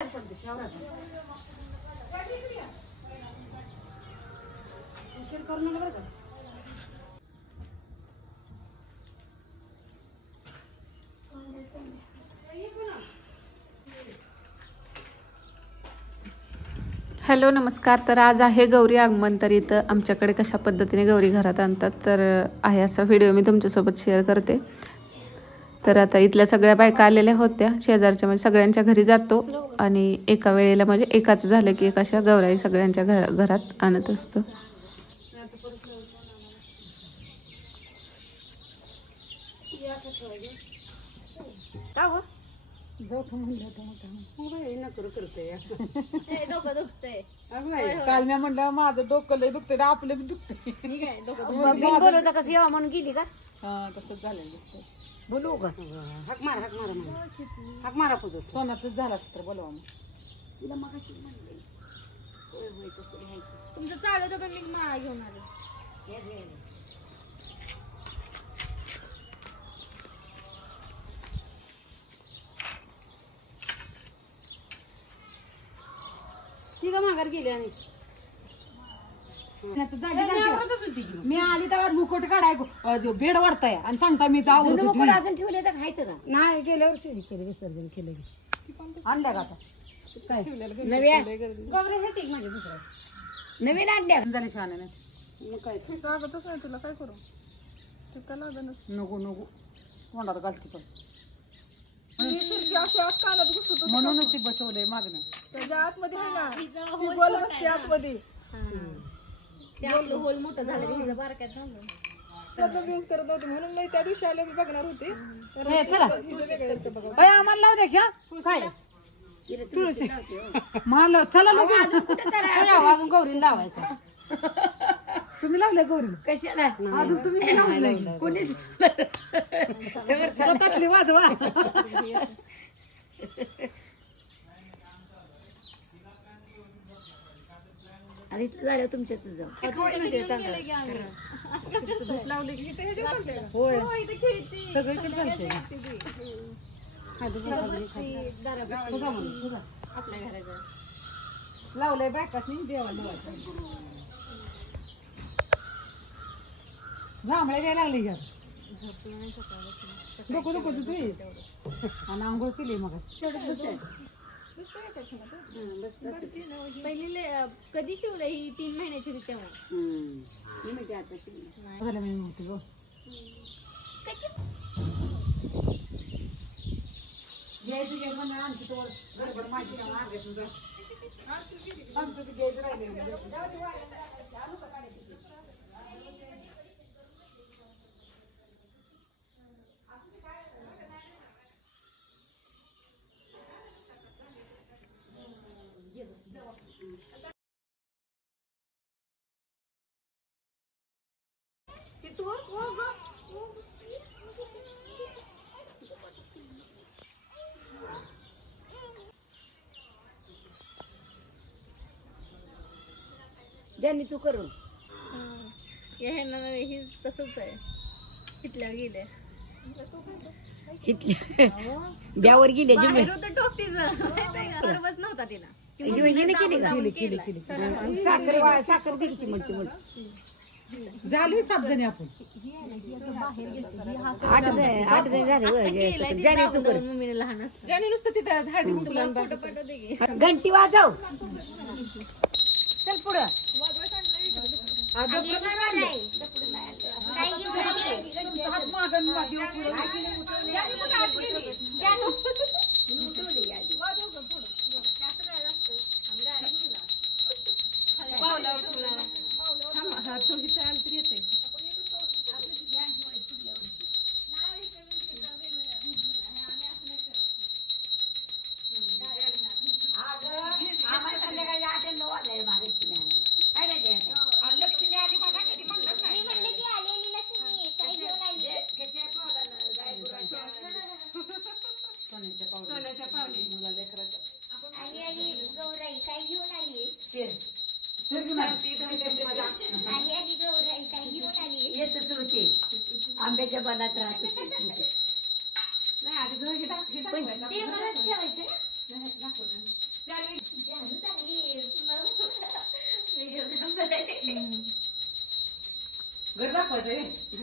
Hello नमस्कार. तर आज आहे गौरी आगमन. तर इथं आमच्याकडे कशा पद्धतीने गौरी घरात आणतात तर आहे असा व्हिडिओ मी तुमच्यासोबत शेअर करते. तर आता इथल्या सगळ्या बायका आलेल्या होत्या शेजारच्या, म्हणजे सगळ्यांच्या घरी जातो आणि एका वेळेला म्हणजे एकाच झालं की एक अशा गौराई सगळ्यांच्या घरात आणत असतो. काल मी म्हणलं माझं डोकं लय दुखतंय, आपलं बी दुखतंय. बोलवता कसं यावं म्हणून गेली का? हा तसंच झालेलं दिसतंय. बोलू का? हाक मारा हाक मारा पुजो. सोनाचंच झालं असतं तर बोलवा मग. तिला मगाशी म्हणले होय होय तसं घ्यायचं. तुमचं चालू तर मी माळा घेऊन आले. ती का माघार गेली आणि मी आली तेव्हा मुकुट काढाय बेड वाढताय आणि सांगता मी अजून ठेवले तर खायचं का? नाही गेल्यावर विसर्जन केलं. आणल्या का आता काय नव्या माझे दुसऱ्या नवीन आणल्या झाले छान मग काय लागतच नाही तुला, काय करू नको नको तोंडात घालते पण म्हणूनच ती बसवलंय मागणं त्याच्या आतमध्ये आहे ना आतमध्ये होल मोठं झालं बारक्यात यूज करत होते म्हणून मी त्या दिवशी आले बघणार होते. आम्हाला लावू द्या घ्या काय तुळशी मला चला अजून गौरी लावायचं. तुम्ही लावले गौरी कशाला अजून तुम्ही लावलंय कोणीच वाजवा. आणि इथं झालं तुमच्यातच जाऊ लावलंय बायकाच नाही देवाला जांभळे द्यायला लागली घ्या नको नको तुझी आणि आंघोळ केली मग पहिली कधी शिवलं ही 3 महिन्याची होती तेव्हा आता झालं मी म्हणते गो घ्यायचं घ्या पण आमची तो गडबड माझी आमचं घ्यायचं राहिले ज्यांनी तू करून हे तसंच आहे. इथल्या गेले ब्यावर गेले बरोबरच नव्हता तिला साखर दिली म्हणते झाली 7 जणी आपण 8 झाले. मम्मीने लहान असतं ज्याने नुसतं तिथं हळदी कुंकू घंटी वाजव चल पुढं लक्ष्मी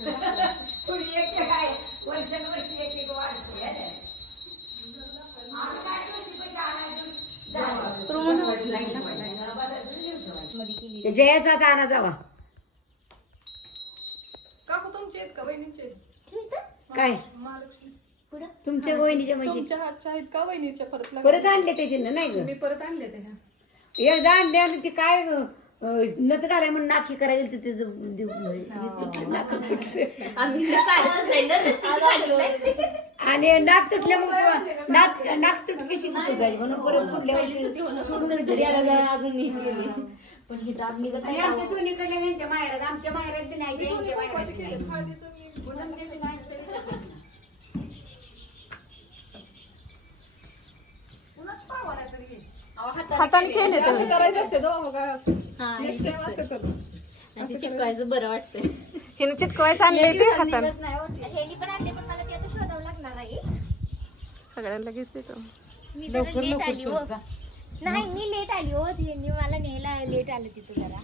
थोडी एक काय वर्षानुवर्षी एक एक वाढते आहे. आम्ही काय दिवशी पैसे आणायचो जयाचा दाना जावा काकू तुमचे आहेत का वहिनीचे आहेत? काय महालक्ष्मी तुमच्या वहिनीच्या म्हणजे तुमच्या हातच्या आहेत का वहिनीच्या परत परत आणले त्याचे नाही ग मी परत आणले त्याच्या एकदा आणले आणि ते काय नत घालाय म्हणून नाकी करायला तिथे नाक तुटले आणि नाक तुटल्या मग नाक तुटली कशी जायची म्हणून परत पुढल्या वर्षी सोडून घरी आला जाय अजून पण ही दाब निघत नाही. आमच्या दोन्हीकडल्या ह्यांच्या माहेरात आमच्या माहेरात बी नाही त्यांच्या माहेरात बी नाही. हाताने केले असं करायचं असते दोघं काय असं नेक्स्ट टाइम असं करू चिटकवायचं बरं वाटतंय. हिने चिटकवायचं आणले ते हाताने ह्यांनी पण आणले पण मला ते आता शोधावं लागणार आहे. सगळ्यांना घेतले तो मी जरा लेट आली हो. नाही मी लेट आली हो. ह्यांनी मला न्यायला लेट आले तिथं जरा.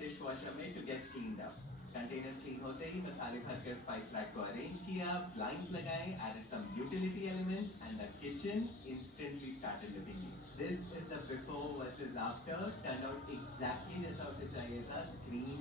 डिशवॉशर में to get cleaned up. Containers clean होते ही मसाले भर कर स्पाइस रैक को अरेंज किया, ब्लाइंड्स लगाए, added some utility elements and the kitchen instantly started living. This is the before versus after. Turned out exactly जैसा उसे चाहिए था. Green.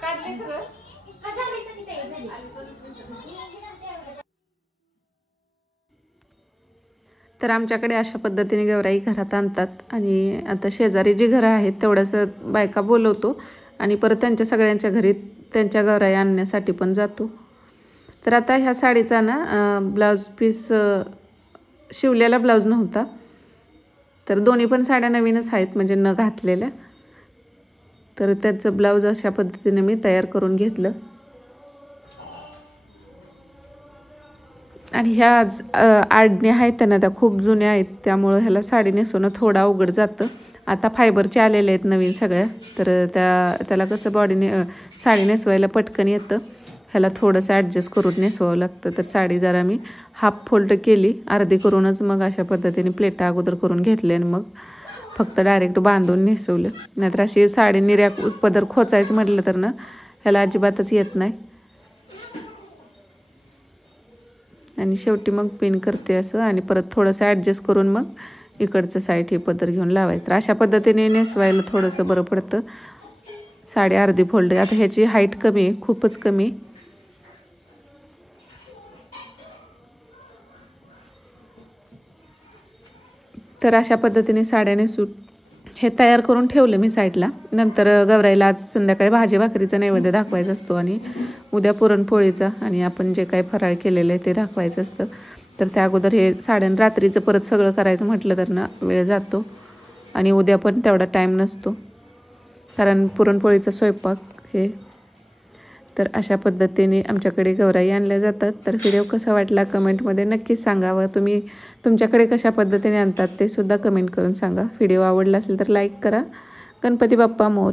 काढले सगळं तर आमच्याकडे अशा पद्धतीने गौराई घरात आणतात आणि आता शेजारी जी घरं आहेत तेवढ्याच बायका बोलवतो आणि परत त्यांच्या सगळ्यांच्या घरी त्यांच्या गौराई आणण्यासाठी पण जातो. तर आता ह्या साडीचा ना ब्लाऊज पीस शिवलेला ब्लाऊज नव्हता तर दोन्ही पण साड्या नवीनच आहेत म्हणजे न घातलेल्या. तर त्याचं ब्लाऊज अशा पद्धतीने मी तयार करून घेतलं आणि ह्या आडण्या आहेत त्यांना त्या खूप जुन्या आहेत त्यामुळं ह्याला साडी नेसवणं थोडं अवघड जातं. आता फायबरचे आलेले आहेत नवीन सगळ्या तर त्याला कसं साडी नेसवायला पटकन येतं. ह्याला थोडंसं ॲडजस्ट करून नेसवावं लागतं. तर साडी जरा मी हाफ फोल्ड केली अर्धी करूनच मग अशा पद्धतीने प्लेटा अगोदर करून घेतले आणि मग फक्त डायरेक्ट बांधून नेसवलं. नाहीतर अशी साडी निर्या पदर खोचायचं म्हटलं तर ना ह्याला अजिबातच येत नाही. आणि शेवटी मग पिन करते असं आणि परत थोडंसं ॲडजस्ट करून मग इकडचं साईड हे पदर घेऊन लावायचं. तर अशा पद्धतीने नेसवायला थोडंसं बरं पडतं. साडी अर्धी फोल्ड आता ह्याची हाईट कमी आहे खूपच कमी. तर अशा पद्धतीने साड्या नेसून हे तयार करून ठेवलं मी साईडला. नंतर गौराईला आज संध्याकाळी भाजी भाकरीचा नैवेद्य दाखवायचा असतो आणि उद्या पुरणपोळीचा आणि आपण जे काही फराळ केलेलं आहे ते दाखवायचं असतं. तर त्या अगोदर हे साड्यां रात्रीचं परत सगळं करायचं म्हटलं तर ना वेळ जातो आणि उद्या पण तेवढा टाईम नसतो कारण पुरणपोळीचा स्वयंपाक हे. तर अशा पद्धतीने आमच्याकडे गौराई आणल्या जातात. तर व्हिडिओ कसा वाटला कमेंटमध्ये नक्कीच सांगावं. तुम्ही तुमच्याकडे कशा पद्धतीने आणतात ते सुद्धा कमेंट करून सांगा. व्हिडिओ आवडला असेल तर लाईक करा. गणपती बाप्पा मोरया.